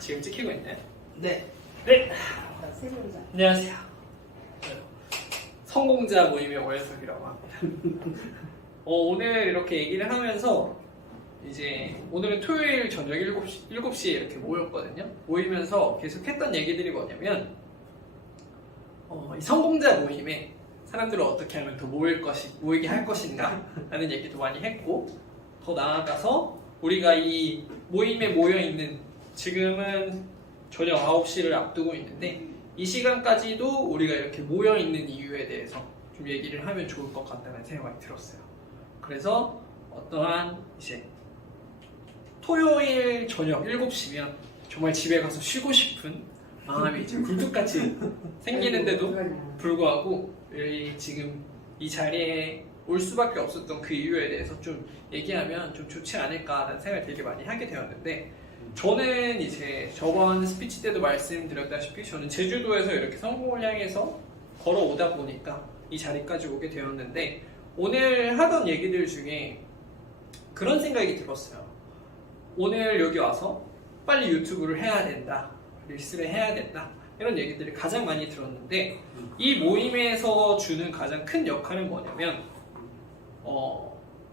지금 찍히고 있나요? 네. 네. 세명자. 안녕하세요. 성공자 모임의 오현석이라고 합니다. 오늘 이렇게 얘기를 하면서 이제 오늘은 토요일 저녁 7시에 이렇게 모였거든요. 모이면서 계속 했던 얘기들이 뭐냐면 이 성공자 모임에 사람들을 어떻게 하면 더 모이게 할 것인가 라는 얘기도 많이 했고, 더 나아가서 우리가 이 모임에 모여있는, 지금은 저녁 9시를 앞두고 있는데 이 시간까지도 우리가 이렇게 모여있는 이유에 대해서 좀 얘기를 하면 좋을 것 같다는 생각이 들었어요. 그래서 어떠한 이제 토요일 저녁 7시면 정말 집에 가서 쉬고 싶은 마음이 이제 굴뚝같이 생기는데도 불구하고 지금 이 자리에 올 수밖에 없었던 그 이유에 대해서 좀 얘기하면 좀 좋지 않을까라는 생각을 되게 많이 하게 되었는데, 저는 이제 저번 스피치 때도 말씀드렸다시피 저는 제주도에서 이렇게 성공을 향해서 걸어오다 보니까 이 자리까지 오게 되었는데, 오늘 하던 얘기들 중에 그런 생각이 들었어요. 오늘 여기 와서 빨리 유튜브를 해야 된다, 릴스를 해야 된다, 이런 얘기들을 가장 많이 들었는데, 이 모임에서 주는 가장 큰 역할은 뭐냐면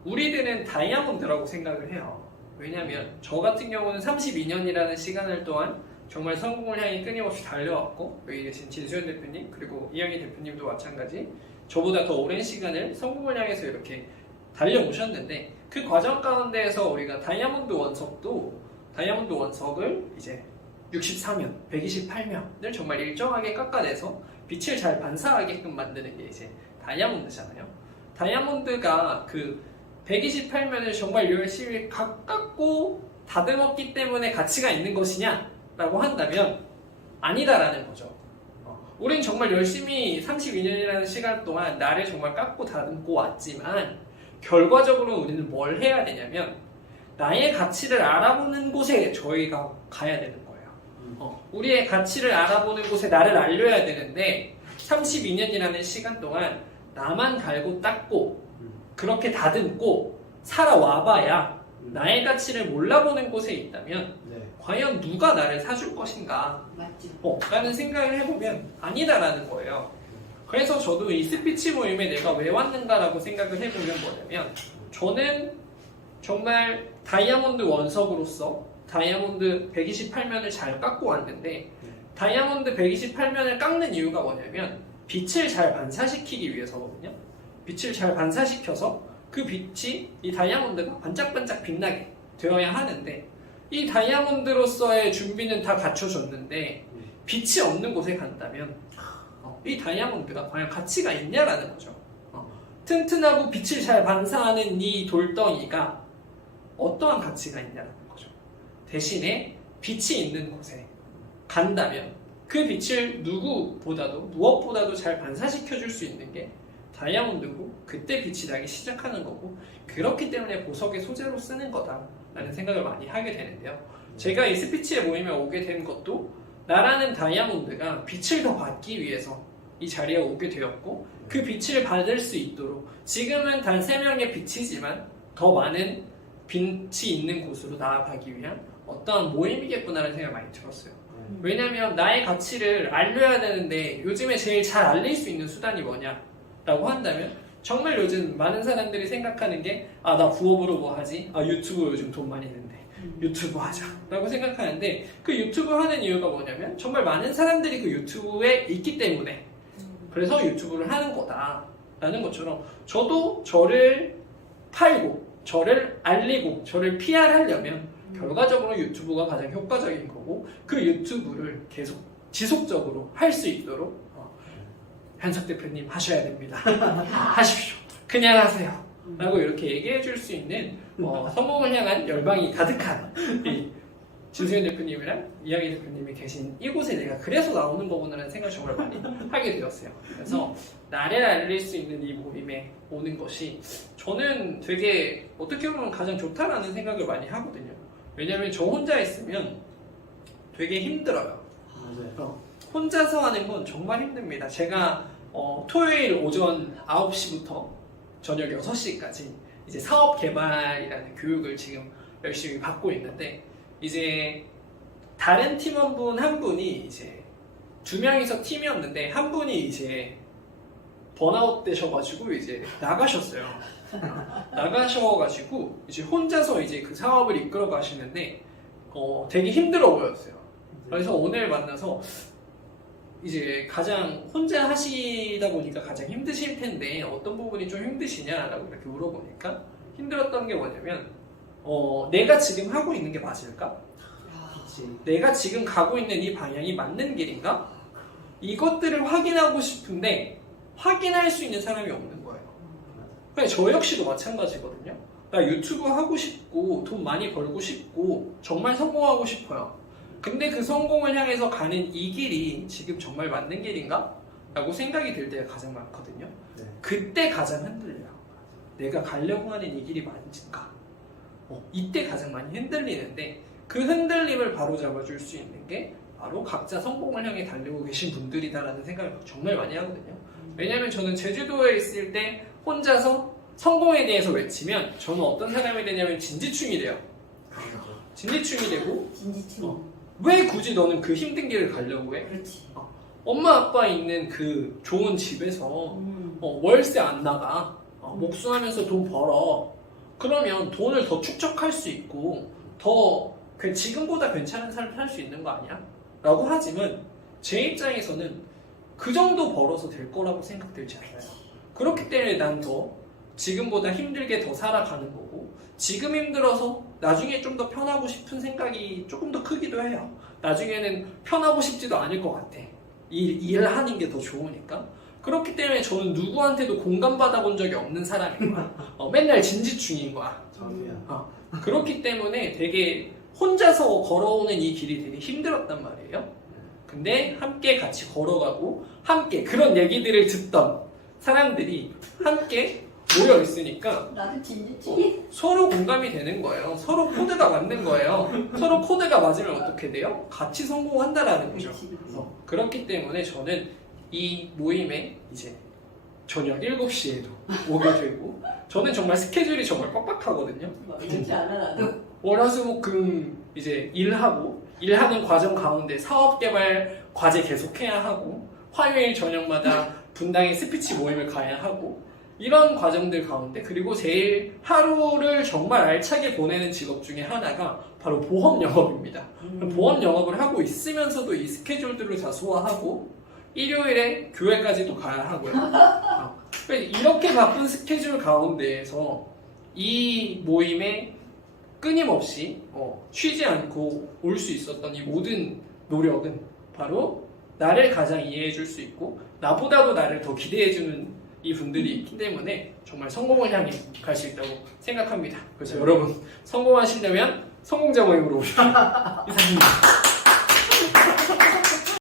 우리들은 다이아몬드라고 생각을 해요. 왜냐면 저 같은 경우는 32년이라는 시간을 동안 정말 성공을 향해 끊임없이 달려왔고, 여기 계신 진수현 대표님 그리고 이영희 대표님도 마찬가지 저보다 더 오랜 시간을 성공을 향해서 이렇게 달려오셨는데, 그 과정 가운데에서 우리가 다이아몬드 원석을 이제 64면, 128면을 정말 일정하게 깎아내서 빛을 잘 반사하게끔 만드는 게 이제 다이아몬드잖아요. 다이아몬드가 그 128면을 정말 열심히 깎고 다듬었기 때문에 가치가 있는 것이냐? 라고 한다면 아니다라는 거죠. 우린 정말 열심히 32년이라는 시간 동안 나를 정말 깎고 다듬고 왔지만, 결과적으로 우리는 뭘 해야 되냐면 나의 가치를 알아보는 곳에 저희가 가야 되는 거예요. 우리의 가치를 알아보는 곳에 나를 알려야 되는데, 32년이라는 시간 동안 나만 갈고 닦고 그렇게 다듬고 살아와봐야 나의 가치를 몰라보는 곳에 있다면 과연 누가 나를 사줄 것인가? 라는 생각을 해보면 아니다라는 거예요. 그래서 저도 이 스피치 모임에 내가 왜 왔는가라고 생각을 해보면 뭐냐면, 저는 정말 다이아몬드 원석으로서 다이아몬드 128면을 잘 깎고 왔는데, 다이아몬드 128면을 깎는 이유가 뭐냐면 빛을 잘 반사시키기 위해서거든요. 빛을 잘 반사시켜서 그 빛이 이 다이아몬드가 반짝반짝 빛나게 되어야 하는데, 이 다이아몬드로서의 준비는 다 갖춰졌는데 빛이 없는 곳에 간다면 이 다이아몬드가 과연 가치가 있냐라는 거죠. 튼튼하고 빛을 잘 반사하는 이 돌덩이가 어떠한 가치가 있냐라는 거죠. 대신에 빛이 있는 곳에 간다면 그 빛을 무엇보다도 잘 반사시켜줄 수 있는 게 다이아몬드고, 그때 빛이 나기 시작하는 거고, 그렇기 때문에 보석의 소재로 쓰는 거다라는 생각을 많이 하게 되는데요. 제가 이 스피치에 모임에 오게 된 것도 나라는 다이아몬드가 빛을 더 받기 위해서 이 자리에 오게 되었고, 그 빛을 받을 수 있도록 지금은 단 3명의 빛이지만 더 많은 빛이 있는 곳으로 나아가기 위한 어떠한 모임이겠구나라는 생각이 많이 들었어요. 왜냐면 나의 가치를 알려야 되는데 요즘에 제일 잘 알릴 수 있는 수단이 뭐냐 라고 한다면, 정말 요즘 많은 사람들이 생각하는 게 나 부업으로 뭐 하지? 유튜브 요즘 돈 많이 드는데 유튜브 하자 라고 생각하는데, 그 유튜브 하는 이유가 뭐냐면 정말 많은 사람들이 그 유튜브에 있기 때문에, 그래서 유튜브를 하는 거다 라는 것처럼, 저도 저를 팔고 저를 알리고 저를 PR하려면 결과적으로 유튜브가 가장 효과적인 거고, 그 유튜브를 계속 지속적으로 할 수 있도록 현석 대표님 하셔야 됩니다. 하십시오. 그냥 하세요. 라고 이렇게 얘기해 줄 수 있는 성공을 향한 열망이 가득한 이 진수현 대표님이랑 이영희 대표님이 계신 이곳에 내가 그래서 나오는 거구나라는 생각을 정말 많이 하게 되었어요. 그래서 나를 알릴 수 있는 이 모임에 오는 것이 저는 되게 어떻게 보면 가장 좋다라는 생각을 많이 하거든요. 왜냐면 저 혼자 있으면 되게 힘들어요. 혼자서 하는 건 정말 힘듭니다. 제가 토요일 오전 9시부터 저녁 6시까지 이제 사업 개발이라는 교육을 지금 열심히 받고 있는데, 이제 다른 팀원분 한 분이 이제 2명이서 팀이었는데 한 분이 이제 번아웃 되셔가지고 이제 나가셨어요. 나가셔가지고 이제 혼자서 이제 그 사업을 이끌어 가시는데 되게 힘들어 보였어요. 그래서 오늘 만나서 이제 가장 혼자 하시다 보니까 가장 힘드실 텐데 어떤 부분이 좀 힘드시냐라고 이렇게 물어보니까 힘들었던 게 뭐냐면 내가 지금 하고 있는 게 맞을까? 내가 지금 가고 있는 이 방향이 맞는 길인가? 이것들을 확인하고 싶은데 확인할 수 있는 사람이 없는 거예요. 그러니까 저 역시도 마찬가지거든요. 나 유튜브 하고 싶고 돈 많이 벌고 싶고 정말 성공하고 싶어요. 근데 그 성공을 향해서 가는 이 길이 지금 정말 맞는 길인가? 라고 생각이 들 때가 가장 많거든요. 네. 그때 가장 흔들려요. 내가 가려고 하는 이 길이 맞은가? 이때 가장 많이 흔들리는데 그 흔들림을 바로잡아줄 수 있는 게 바로 각자 성공을 향해 달리고 계신 분들이다라는 생각을 정말 많이 하거든요. 왜냐면 저는 제주도에 있을 때 혼자서 성공에 대해서 외치면 저는 어떤 사람이 되냐면 진지충이 돼요. 진지충이 되고 왜 굳이 너는 그 힘든 길을 가려고 해? 그렇지. 엄마 아빠 있는 그 좋은 집에서 월세 안 나가 목수하면서 돈 벌어. 그러면 돈을 더 축적할 수 있고 더 지금보다 괜찮은 삶을 살 수 있는 거 아니야? 라고 하지만 제 입장에서는 그 정도 벌어서 될 거라고 생각들지 않아요. 그렇기 때문에 난 더 지금보다 힘들게 더 살아가는 거고 지금 힘들어서 나중에 좀 더 편하고 싶은 생각이 조금 더 크기도 해요. 나중에는 편하고 싶지도 않을 것 같아. 일하는 게 더 좋으니까. 그렇기 때문에 저는 누구한테도 공감받아 본 적이 없는 사람인 거야. 맨날 진지충인 거야. 저도요. 그렇기 때문에 되게 혼자서 걸어오는 이 길이 되게 힘들었단 말이에요. 근데 함께 같이 걸어가고 함께 그런 얘기들을 듣던 사람들이 함께 모여 있으니까 나도 진지충이. 서로 공감이 되는 거예요. 서로 코드가 맞는 거예요. 서로 코드가 맞으면 어떻게 돼요? 같이 성공한다라는 거죠. 그렇기 때문에 저는 이 모임에 이제 저녁 7시에도 오게 되고 저는 정말 스케줄이 정말 빡빡하거든요. 그렇지 않아 나도. 월화수목금 이제 일하는 과정 가운데 사업 개발 과제 계속해야 하고 화요일 저녁마다 분당에 스피치 모임을 가야 하고 이런 과정들 가운데 그리고 제일 하루를 정말 알차게 보내는 직업 중에 하나가 바로 보험 영업입니다. 보험 영업을 하고 있으면서도 이 스케줄들을 다 소화하고 일요일에 교회까지도 가야 하고요. 이렇게 바쁜 스케줄 가운데에서 이 모임에 끊임없이 쉬지 않고 올 수 있었던 이 모든 노력은 바로 나를 가장 이해해 줄 수 있고 나보다도 나를 더 기대해 주는 이 분들이 있기 때문에 정말 성공을 향해 갈 수 있다고 생각합니다. 그래서 여러분 성공하시려면 성공자 모임으로 오십시오. 이상입니다.